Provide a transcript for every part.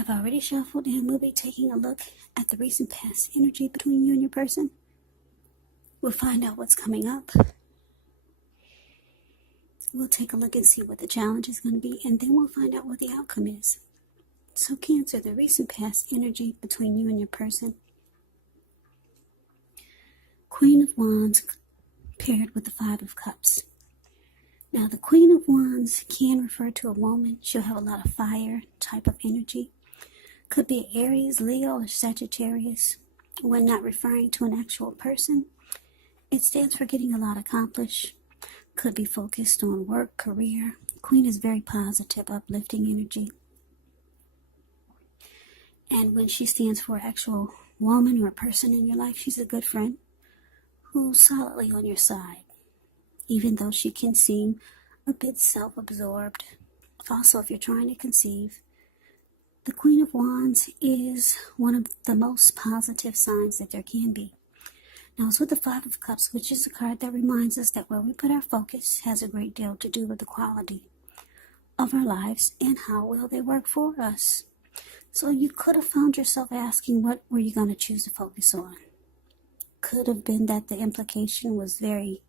I've already shuffled and we'll be taking a look at the recent past energy between you and your person. We'll find out what's coming up. We'll take a look and see what the challenge is going to be, and then we'll find out what the outcome is. So Cancer, the recent past energy between you and your person. Queen of Wands paired with the Five of Cups. Now the Queen of Wands can refer to a woman. She'll have a lot of fire type of energy. Could be Aries, Leo, or Sagittarius. When not referring to an actual person, it stands for getting a lot accomplished. Could be focused on work, career. Queen is very positive, uplifting energy. And when she stands for an actual woman or a person in your life, she's a good friend who's solidly on your side, even though she can seem a bit self-absorbed. Also, if you're trying to conceive, the Queen of Wands is one of the most positive signs that there can be. Now, it's with the Five of Cups, which is a card that reminds us that where we put our focus has a great deal to do with the quality of our lives and how well they work for us. So you could have found yourself asking, what were you going to choose to focus on? Could have been that the implication was very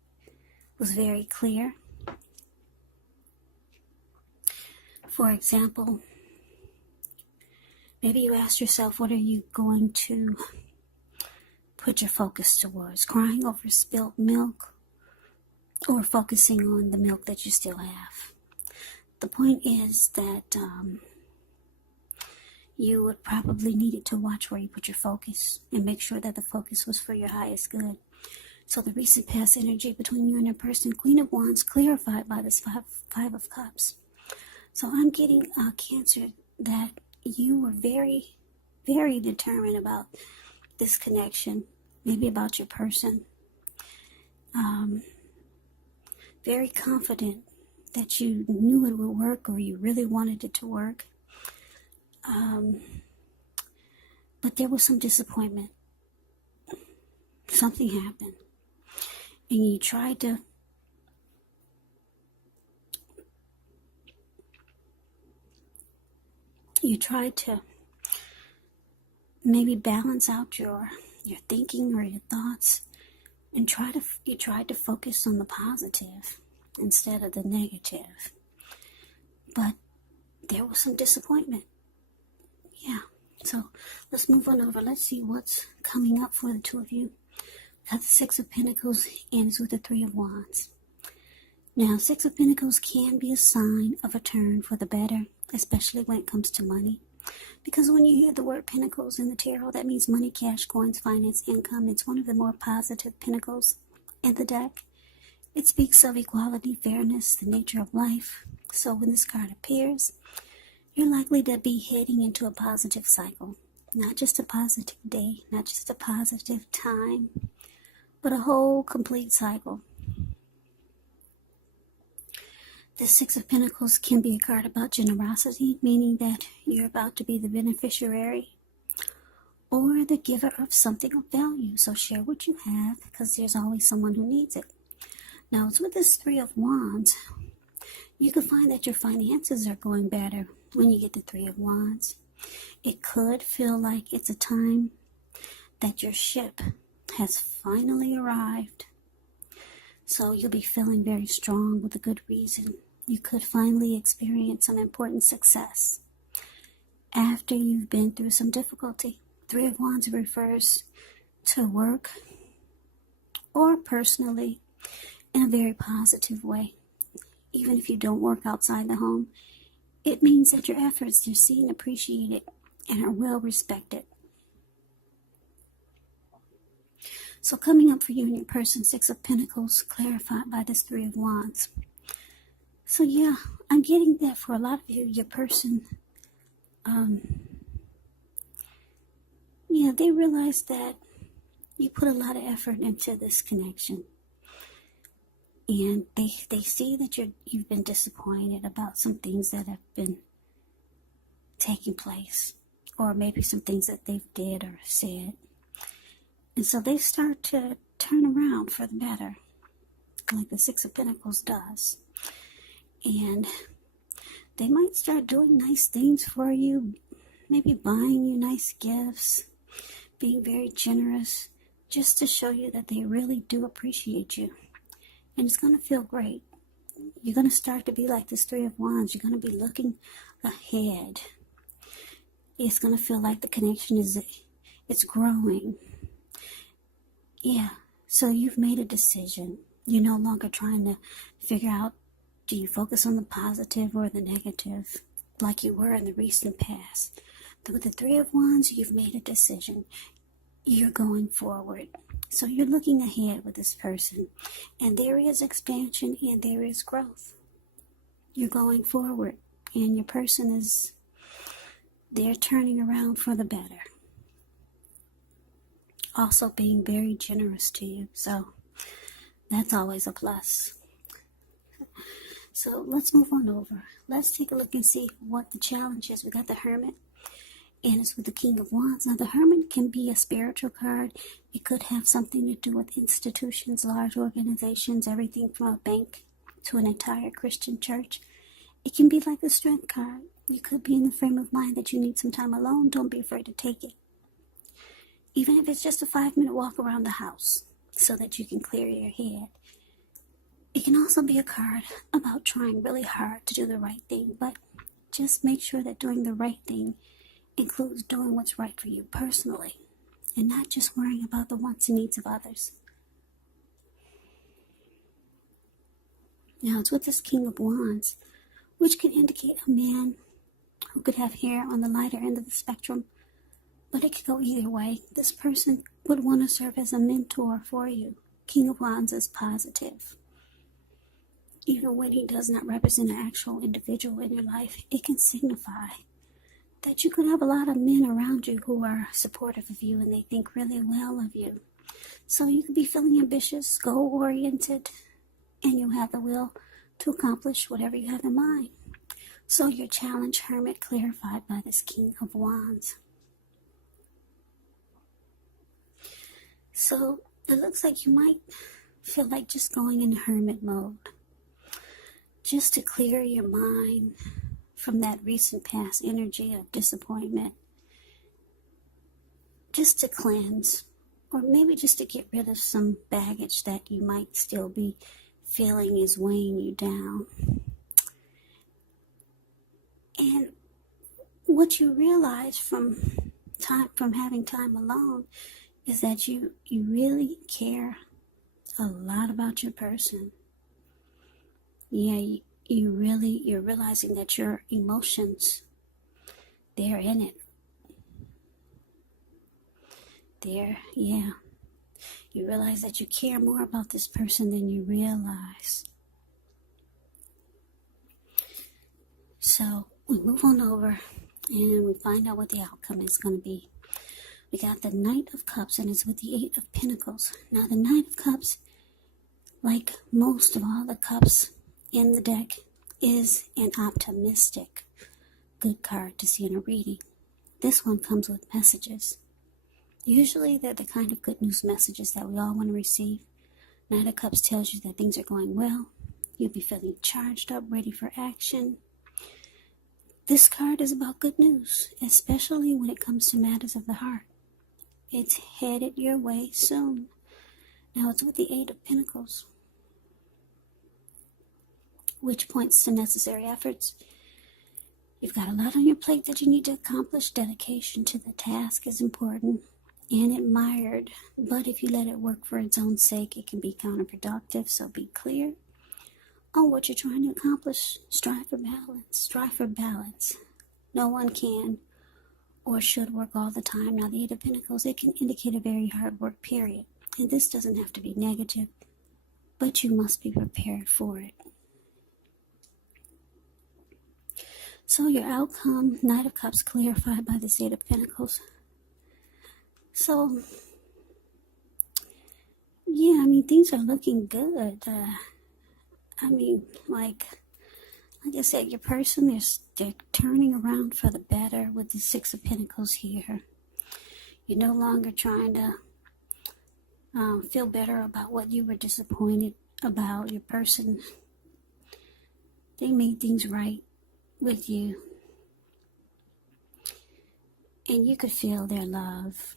clear. For example, maybe you asked yourself, what are you going to put your focus towards? Crying over spilled milk, or focusing on the milk that you still have? The point is that you would probably need to watch where you put your focus and make sure that the focus was for your highest good. So the recent past energy between you and your person, Queen of Wands, clarified by this Five of Cups. So I'm getting Cancer, that you were very, very determined about this connection, maybe about your person. Very confident that you knew it would work, or you really wanted it to work. But there was some disappointment. Something happened. And you tried to maybe balance out your thinking or your thoughts, and you tried to focus on the positive instead of the negative. But there was some disappointment. Yeah. So let's move on over. Let's see what's coming up for the two of you. Got the Six of Pentacles ends with the Three of Wands. Now, Six of Pentacles can be a sign of a turn for the better, especially when it comes to money. Because when you hear the word Pentacles in the tarot, that means money, cash, coins, finance, income. It's one of the more positive Pentacles in the deck. It speaks of equality, fairness, the nature of life. So when this card appears, you're likely to be heading into a positive cycle. Not just a positive day, not just a positive time, but a whole complete cycle. The Six of Pentacles can be a card about generosity, meaning that you're about to be the beneficiary or the giver of something of value. So share what you have, because there's always someone who needs it. Now, it's with this Three of Wands, you can find that your finances are going better when you get the Three of Wands. It could feel like it's a time that your ship has finally arrived. So you'll be feeling very strong with a good reason. You could finally experience some important success after you've been through some difficulty. Three of Wands refers to work or personally in a very positive way. Even if you don't work outside the home, it means that your efforts are seen, appreciated, and are well respected. So coming up for you and your person, Six of Pentacles, clarified by this Three of Wands. So yeah, I'm getting that for a lot of you, your person, they realize that you put a lot of effort into this connection. And they see that you've been disappointed about some things that have been taking place, or maybe some things that they've did or said. And so they start to turn around for the better, like the Six of Pentacles does. And they might start doing nice things for you, maybe buying you nice gifts, being very generous, just to show you that they really do appreciate you. And it's going to feel great. You're going to start to be like this Three of Wands. You're going to be looking ahead. It's going to feel like the connection it's growing. Yeah, so you've made a decision. You're no longer trying to figure out, do you focus on the positive or the negative, like you were in the recent past. With the Three of Wands, you've made a decision. You're going forward. So you're looking ahead with this person. And there is expansion and there is growth. You're going forward. And your person they're turning around for the better. Also being very generous to you. So that's always a plus. So let's move on over. Let's take a look and see what the challenge is. We got the Hermit. And it's with the King of Wands. Now, the Hermit can be a spiritual card. It could have something to do with institutions, large organizations, everything from a bank to an entire Christian church. It can be like the Strength card. You could be in the frame of mind that you need some time alone. Don't be afraid to take it. Even if it's just a 5-minute walk around the house so that you can clear your head. It can also be a card about trying really hard to do the right thing. But just make sure that doing the right thing includes doing what's right for you personally and not just worrying about the wants and needs of others. Now it's with this King of Wands, which can indicate a man who could have hair on the lighter end of the spectrum, but it could go either way. This person would want to serve as a mentor for you. King of Wands is positive. Even when he does not represent an actual individual in your life, it can signify that you could have a lot of men around you who are supportive of you and they think really well of you. So you could be feeling ambitious, goal-oriented, and you have the will to accomplish whatever you have in mind. So your challenge, Hermit, clarified by this King of Wands. So it looks like you might feel like just going in Hermit mode, just to clear your mind from that recent past energy of disappointment, just to cleanse, or maybe just to get rid of some baggage that you might still be feeling is weighing you down. And what you realize from having time alone is that you really care a lot about your person. Yeah, you're realizing that your emotions, they're in it. You realize that you care more about this person than you realize. So we move on over and we find out what the outcome is going to be. We got the Knight of Cups, and it's with the Eight of Pentacles. Now the Knight of Cups, like most of all the cups in the deck, is an optimistic good card to see in a reading. This one comes with messages. Usually they're the kind of good news messages that we all want to receive. Knight of Cups tells you that things are going well. You'll be feeling charged up, ready for action. This card is about good news, especially when it comes to matters of the heart. It's headed your way soon. Now it's with the Eight of Pentacles, which points to necessary efforts. You've got a lot on your plate that you need to accomplish. Dedication to the task is important and admired, but if you let it work for its own sake, it can be counterproductive. So be clear on what you're trying to accomplish. Strive for balance. Strive for balance. No one can or should work all the time. Now the Eight of Pentacles, it can indicate a very hard work period, and this doesn't have to be negative, but you must be prepared for it. So your outcome, Knight of Cups, clarified by the Eight of Pentacles. So, yeah, things are looking good. Like I said, your person, they're turning around for the better with the Six of Pentacles here. You're no longer trying to feel better about what you were disappointed about. Your person, they made things right with you. And you could feel their love.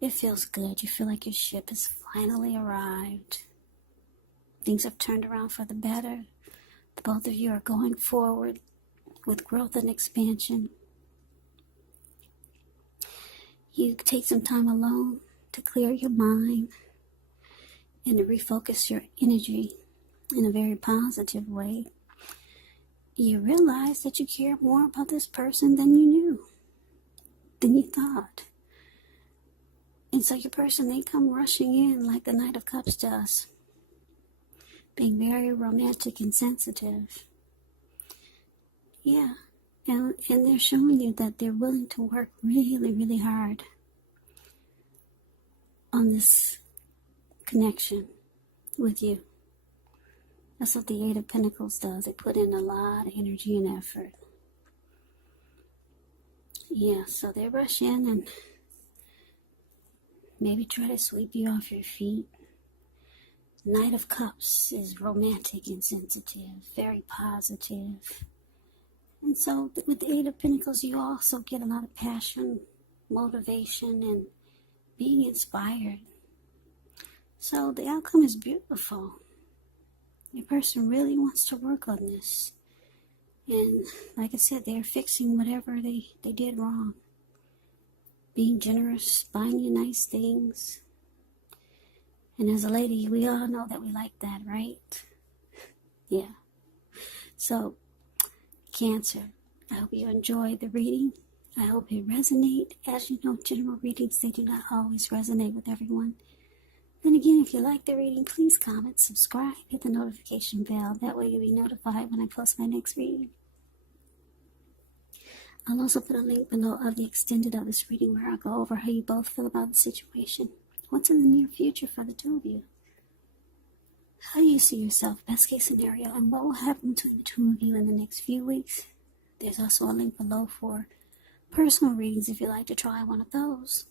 It feels good. You feel like your ship has finally arrived. Things have turned around for the better. The both of you are going forward with growth and expansion. You take some time alone to clear your mind and to refocus your energy in a very positive way. You realize that you care more about this person than you knew, than you thought. And so your person, they come rushing in like the Knight of Cups does, being very romantic and sensitive. Yeah, and they're showing you that they're willing to work really, really hard on this connection with you. That's what the Eight of Pentacles does. They put in a lot of energy and effort. Yeah, so they rush in and maybe try to sweep you off your feet. Knight of Cups is romantic and sensitive, very positive. And so with the Eight of Pentacles, you also get a lot of passion, motivation, and being inspired. So the outcome is beautiful. Your person really wants to work on this. And like I said, they're fixing whatever they did wrong. Being generous, buying you nice things. And as a lady, we all know that we like that, right? Yeah. So, Cancer, I hope you enjoyed the reading. I hope it resonates. As you know, general readings, they do not always resonate with everyone. Then again, if you like the reading, please comment, subscribe, hit the notification bell. That way you'll be notified when I post my next reading. I'll also put a link below of the extended of this reading where I'll go over how you both feel about the situation. What's in the near future for the two of you? How do you see yourself, best case scenario, and what will happen between the two of you in the next few weeks? There's also a link below for personal readings if you'd like to try one of those.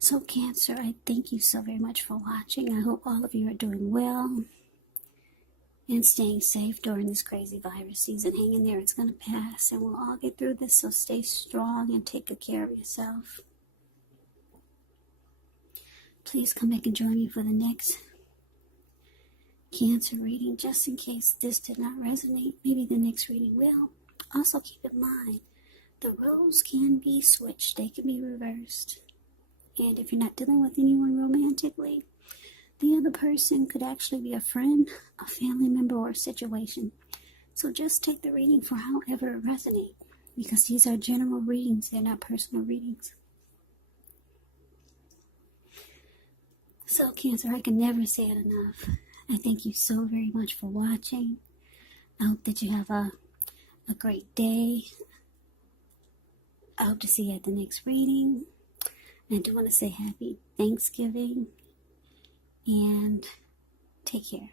So Cancer, I thank you so very much for watching. I hope all of you are doing well and staying safe during this crazy virus season. Hang in there, it's going to pass and we'll all get through this, so stay strong and take good care of yourself. Please come back and join me for the next Cancer reading, just in case this did not resonate. Maybe the next reading will. Also keep in mind, the roles can be switched, they can be reversed. And if you're not dealing with anyone romantically, the other person could actually be a friend, a family member, or a situation. So just take the reading for however it resonates, because these are general readings, they're not personal readings. So Cancer, I can never say it enough. I thank you so very much for watching. I hope that you have a great day. I hope to see you at the next reading. And I do want to say happy Thanksgiving and take care.